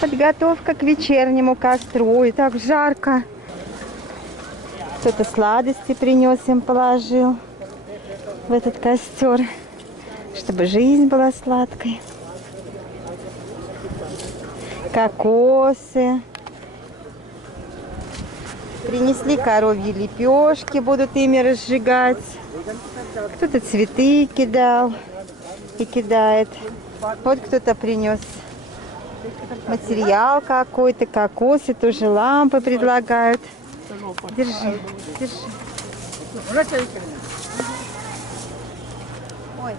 Подготовка к вечернему костру. И так жарко. Кто-то сладости принес, им положил в этот костер, чтобы жизнь была сладкой. Кокосы. Принесли коровьи лепешки, будут ими разжигать. Кто-то цветы кидал и кидает. Вот кто-то принес материал какой-то, кокосы, тоже лампы предлагают. Держи, держи. Ой.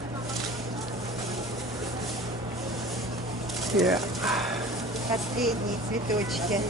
Последние цветочки.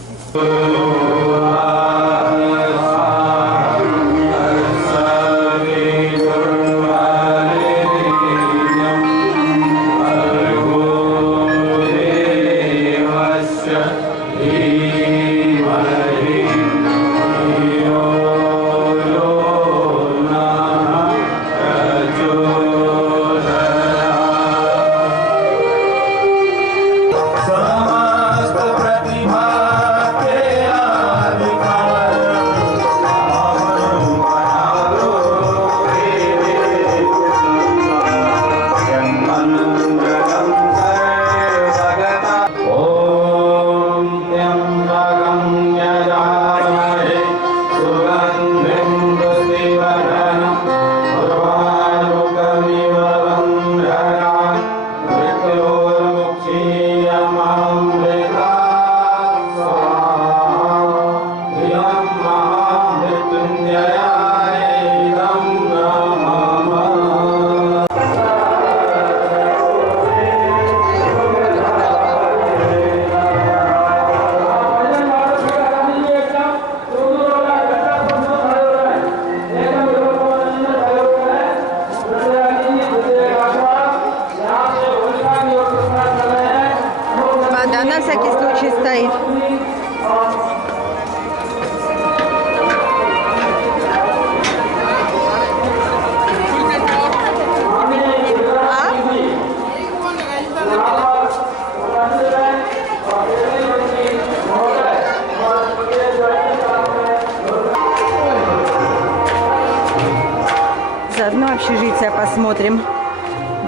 Вода на всякий случай стоит. Заодно общежитие посмотрим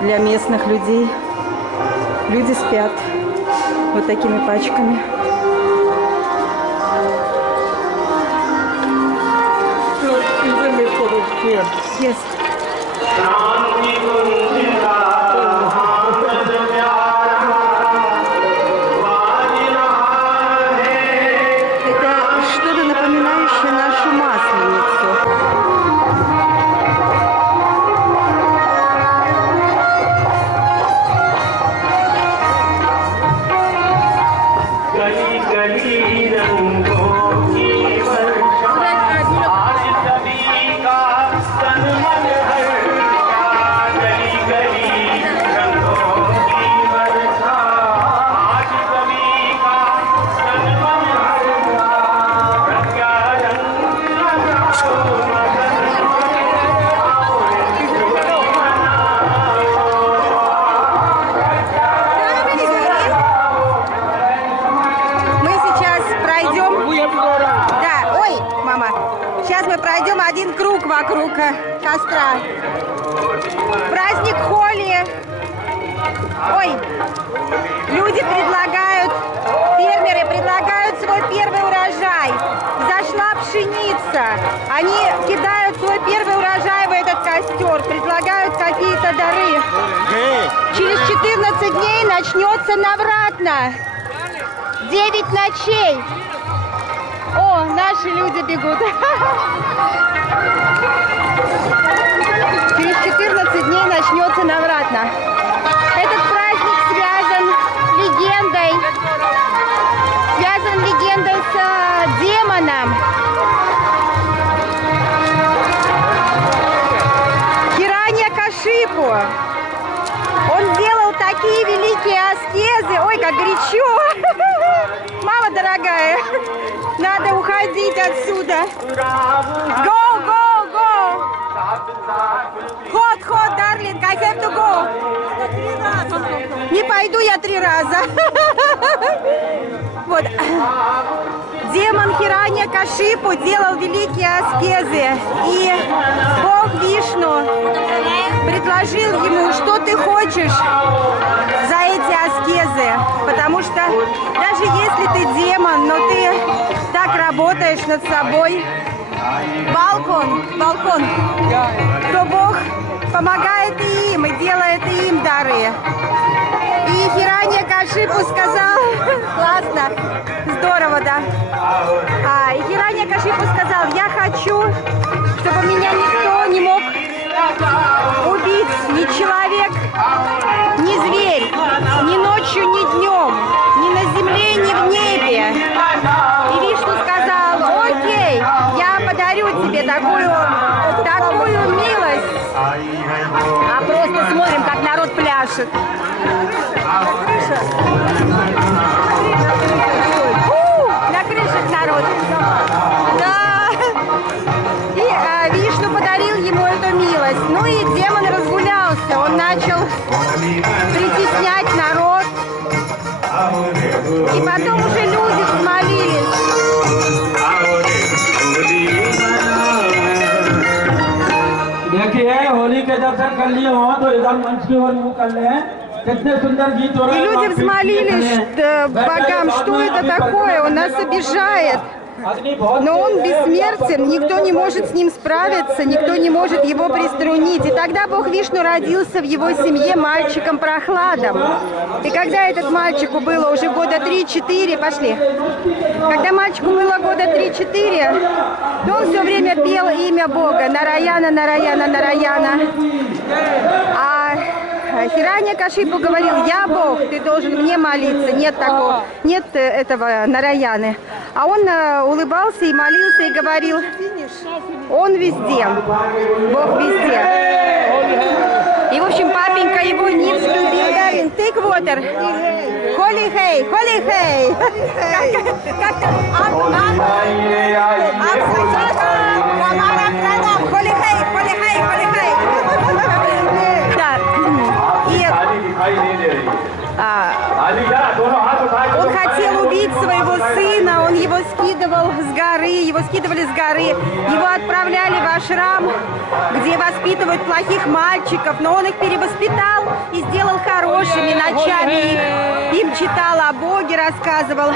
для местных людей. Люди спят вот такими пачками. Yes. Это что-то напоминающее нашу масленицу. Сейчас мы пройдем один круг вокруг костра. Праздник Холи. Ой, люди предлагают, фермеры предлагают свой первый урожай. Зашла пшеница. Они кидают свой первый урожай в этот костер, предлагают какие-то дары. Через 14 дней начнется Навратна. 9 ночей. О, наши люди бегут. Через 14 дней начнется Навратна. Этот праздник связан легендой с демоном. Хираньякашипу. Он сделал такие великие аскезы. Ой, как горячо. Мама дорогая, надо уходить отсюда. Go, go, go. Hot, hot, darling, I have to go. Не пойду я 3 раза. Вот. Демон Хираньякашипу делал великие аскезы. И Бог Вишну предложил ему, что ты хочешь за эти аскезы. Потому что даже если ты демон, но ты так работаешь над собой, балкон, то Бог помогает и им, и делает и им дары. И Хираньякашипу сказал, классно, здорово, да. И Хираньякашипу сказал, я хочу, чтобы меня никто не мог убить, ни человек, ни зверь, ни ночью, ни днем, ни на земле, ни в небе. И Вишну сказал, окей, я подарю тебе такую милость. А просто смотрим, как народ пляшет. На крышах народ. Да. И Вишну подарил ему эту милость. Ну и демон разгулялся. Он начал притеснять народ. И потом уже люди взмолились. देखिए होली के दर्शन कर लिए हो तो इधर मंच की ओर मुंह कर ले कितने सुंदर गीत हो रहे हैं। И люди взмолились богам, что это такое, он нас обижает. Но он бессмертен, никто не может с ним справиться, никто не может его приструнить. И тогда Бог Вишну родился в его семье мальчиком Прохладом. И когда этот мальчику было уже года 3-4, пошли. Когда мальчику было года 3-4, он все время пел имя Бога. Нараяна, Нараяна, Нараяна. Хираньякашипу говорил, я Бог, ты должен мне молиться, нет такого, нет этого Нараяны. А он улыбался и молился и говорил, он везде, Бог везде. И, в общем, папенька его не взлюбил. Take water. Holy hey, holy hey. Holy hey, holy hey, holy hey. Он хотел убить своего сына, он его скидывал с горы, его скидывали с горы, его отправляли в ашрам, где воспитывают плохих мальчиков, но он их перевоспитал и сделал хорошими, ночами им читал о Боге, рассказывал.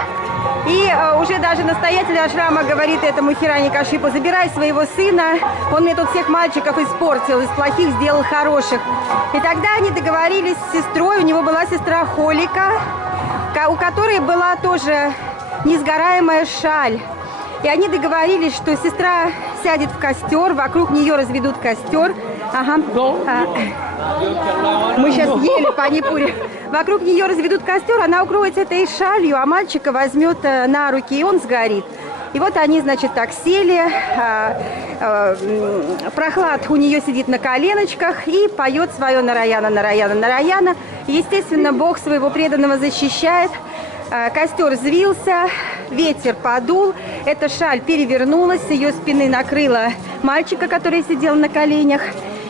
И уже даже настоятель ашрама говорит этому Хираньякашипу, забирай своего сына, он мне тут всех мальчиков испортил, из плохих сделал хороших. И тогда они договорились с сестрой, у него была сестра Холика, у которой была тоже несгораемая шаль. И они договорились, что сестра сядет в костер, вокруг нее разведут костер. Ага. Мы сейчас ели панипури. Вокруг нее разведут костер, она укроется этой шалью, а мальчика возьмет на руки, и он сгорит. И вот они, значит, так сели. Прохлад у нее сидит на коленочках и поет свое Нараяна, Нараяна, Нараяна. Естественно, Бог своего преданного защищает. Костер взвился, ветер подул, эта шаль перевернулась, с ее спины накрыла мальчика, который сидел на коленях.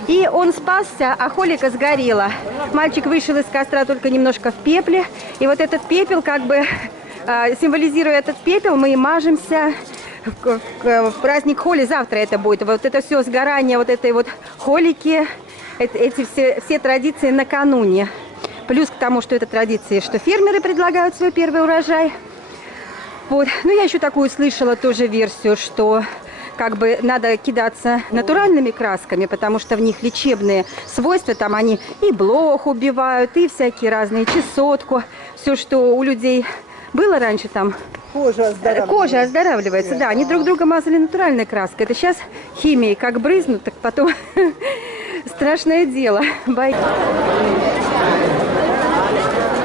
И он спасся, а Холика сгорела. Мальчик вышел из костра только немножко в пепле. И вот этот пепел, как бы символизируя этот пепел, мы мажемся в праздник Холи. Завтра это будет. Вот это все сгорание вот этой вот Холики, эти все традиции накануне. Плюс к тому, что это традиции, что фермеры предлагают свой первый урожай. Вот. Ну, я еще такую слышала тоже версию, что как бы надо кидаться натуральными красками, потому что в них лечебные свойства, там они и блох убивают, и всякие разные чесотку, все, что у людей было раньше там. Кожа оздоравливается, да, они друг друга мазали натуральной краской. Это сейчас химией как брызнут, так потом страшное дело.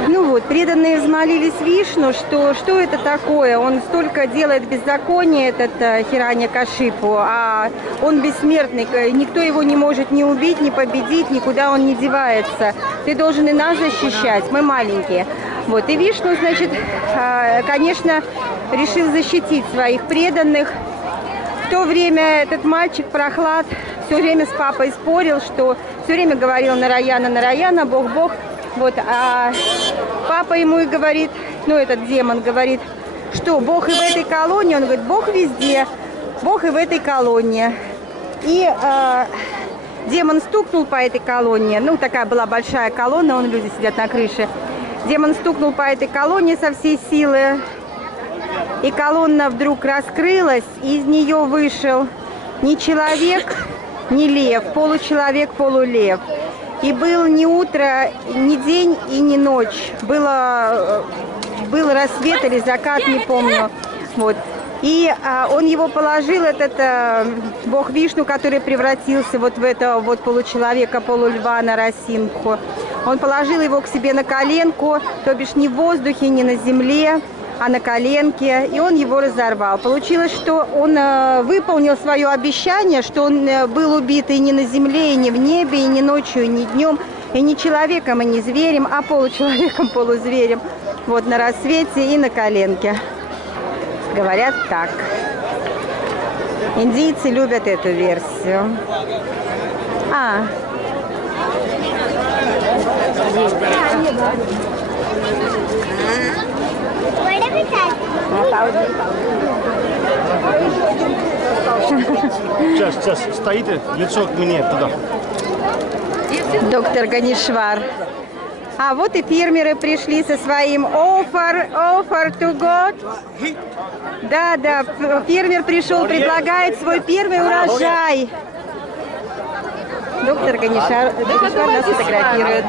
Ну вот, преданные взмолились Вишну, что это такое? Он столько делает беззакония, этот Хираньякашипу, а он бессмертный, никто его не может ни убить, ни победить, никуда он не девается. Ты должен и нас защищать, мы маленькие. Вот, и Вишну, значит, конечно, решил защитить своих преданных. В то время этот мальчик Прохлад все время с папой спорил, что все время говорил Нараяна, Нараяна, Бог, Бог. Вот, а папа ему и говорит, ну этот демон говорит, что Бог и в этой колонии, он говорит, Бог везде, Бог и в этой колонии. И демон стукнул по этой колонне, ну такая была большая колонна, вон люди сидят на крыше. Демон стукнул по этой колонне со всей силы, и колонна вдруг раскрылась, и из нее вышел не человек, не лев, получеловек, полулев. И был не утро, не день и не ночь. Был рассвет или закат, не помню. Вот. И он его положил, этот бог Вишну, который превратился вот в этого вот получеловека, полульва Нарасимху. Он положил его к себе на коленку, то бишь не в воздухе, не на земле, а на коленке, и он его разорвал. Получилось, что он выполнил свое обещание, что он был убит и не на земле, и не в небе, и не ночью, и не днем, и не человеком, и не зверем, а получеловеком, полузверем. Вот на рассвете и на коленке. Говорят так. Индийцы любят эту версию. Сейчас, стоите, лицо к мне туда. Доктор Ганишвар. А вот и фермеры пришли со своим offer to God. Да, фермер пришел, предлагает свой первый урожай. Доктор Ганишвар нас фотографирует.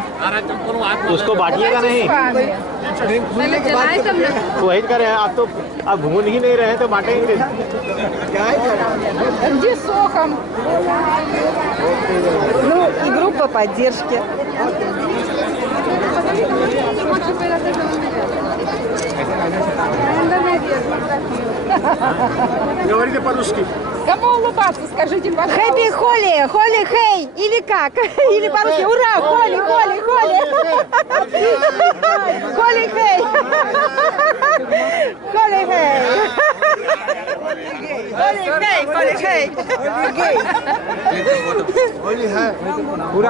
उसको बांटिएगा नहीं वही कर रहे हैं आप तो आप घूम ही नहीं रहे हैं तो बांटेंगे Где сохом? Ну, и группа поддержки. Говорите по-русски. Кому улыбаться, скажите, пожалуйста. Хэппи Холли, Холли Хей, или как? Или по-русски, ура, Холли, Холли, Холли. Холли Хей. Холли Хей. Холли Хей, Холли Хей.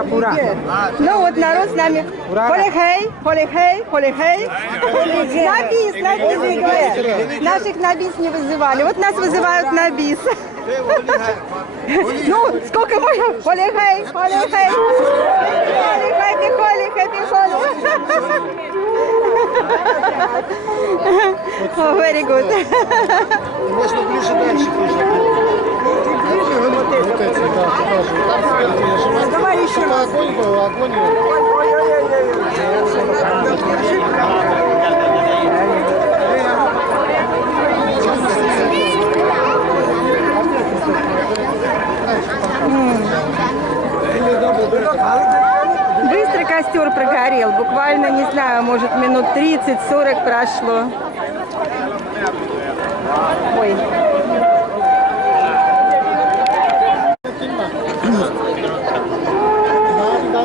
पूरा Ну вот народ с нами. Холли Хей, Холли Хей, Холли Хей. На бис говорят. Наших на бис не вызывали. Вот нас вызывают на бис. Ну, сколько можно? Холли Хей, Холли Хей. Хэппи Холли, Хэппи Холли. Very good. Можно ближе дальше. Давай еще раз. Быстро костер прогорел, буквально, не знаю, может минут 30-40 прошло. Ой.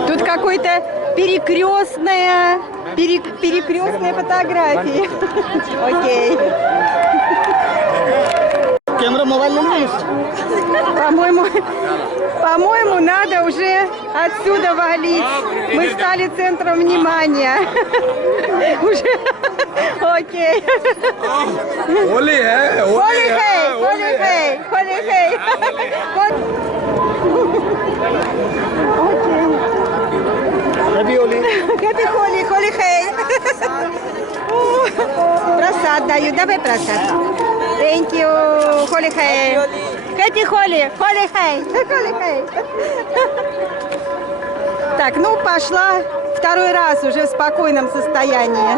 Тут какой-то перекрестная фотография. Окей. Камера मोबाइल नहीं По-моему, надо уже отсюда валить. Мы стали центром внимания. Уже. Окей. होली है Холли Хей, Холли Хей, Холли Хей. अभी होली Хэппи Холли, Холли Хей. Просад даю, давай просад. Thank you, Холли Хей. Хэппи Холли, Холли Хей, Холли Хей. Так, ну пошла второй раз уже в спокойном состоянии.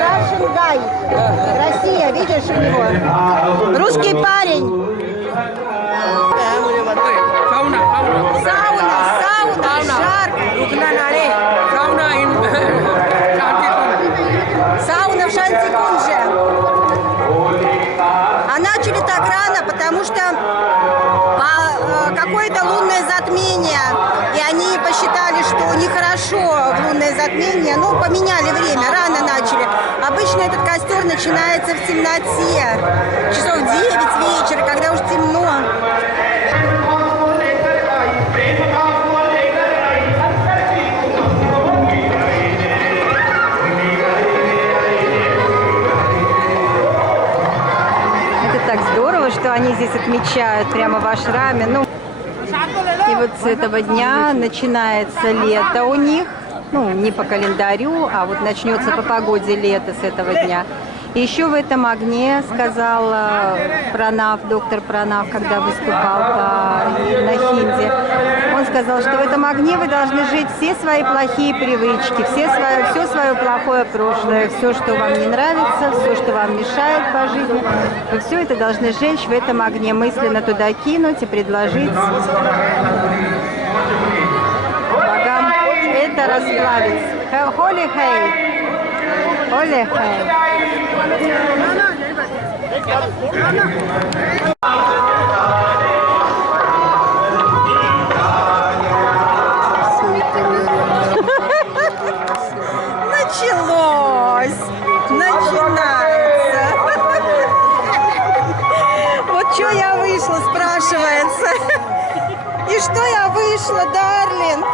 Russian guy. Россия, видишь у него? Русский парень. Сауна, жарко. Сауна в Шанти-Кунже. А начали так рано, потому что какое-то лунное затмение. И они посчитали, что нехорошо в лунное затмение. Ну, поменяли время. Рано начинается в темноте. Часов 9 вечера, когда уж темно. Это так здорово, что они здесь отмечают прямо в ашраме. Ну, и вот с этого дня начинается лето у них. Ну, не по календарю, а вот начнется по погоде лето с этого дня. И еще в этом огне, сказал Пранав, доктор Пранав, когда выступал на хинди, он сказал, что в этом огне вы должны жить все свои плохие привычки, все свое плохое прошлое, все, что вам не нравится, все, что вам мешает по жизни, вы все это должны сжечь в этом огне, мысленно туда кинуть и предложить богам это расплавить. Холи хей. Холи хей. Началось. Начинается. Вот что я вышла, спрашивается. И что я вышла, Дарлинг?